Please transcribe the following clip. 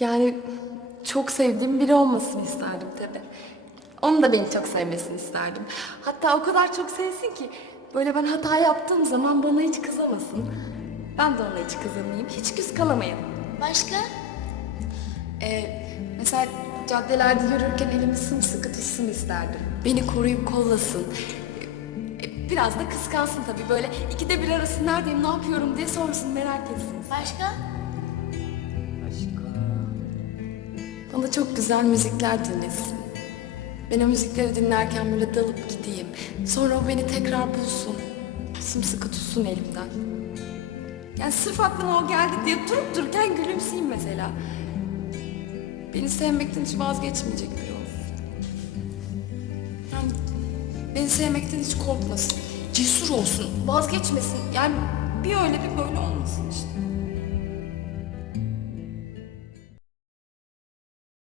Yani çok sevdiğim biri olmasını isterdim tabii. Onun da beni çok sevmesini isterdim. Hatta o kadar çok sevsin ki böyle ben hata yaptığım zaman bana hiç kızamasın. Ben de ona hiç kızamayayım. Hiç küs kalamayalım. Başka? Ee, mesela caddelerde yürürken elimi sımsıkı tutsun isterdim. Beni koruyup kollasın. Ee, Biraz da kıskansın tabii böyle ikide bir arası neredeyim ne yapıyorum diye sorsun merak etsin. Başka? Bana çok güzel müzikler dinlesin. Ben o müzikleri dinlerken böyle dalıp gideyim. Sonra o beni tekrar bulsun. Sımsıkı tutsun elimden. Yani sırf aklıma o geldi diye durup dururken gülümseyeyim mesela. Beni sevmekten hiç vazgeçmeyecek biri olsun. Yani beni sevmekten hiç korkmasın. Cesur olsun, vazgeçmesin. Yani bir öyle bir böyle olmasın işte.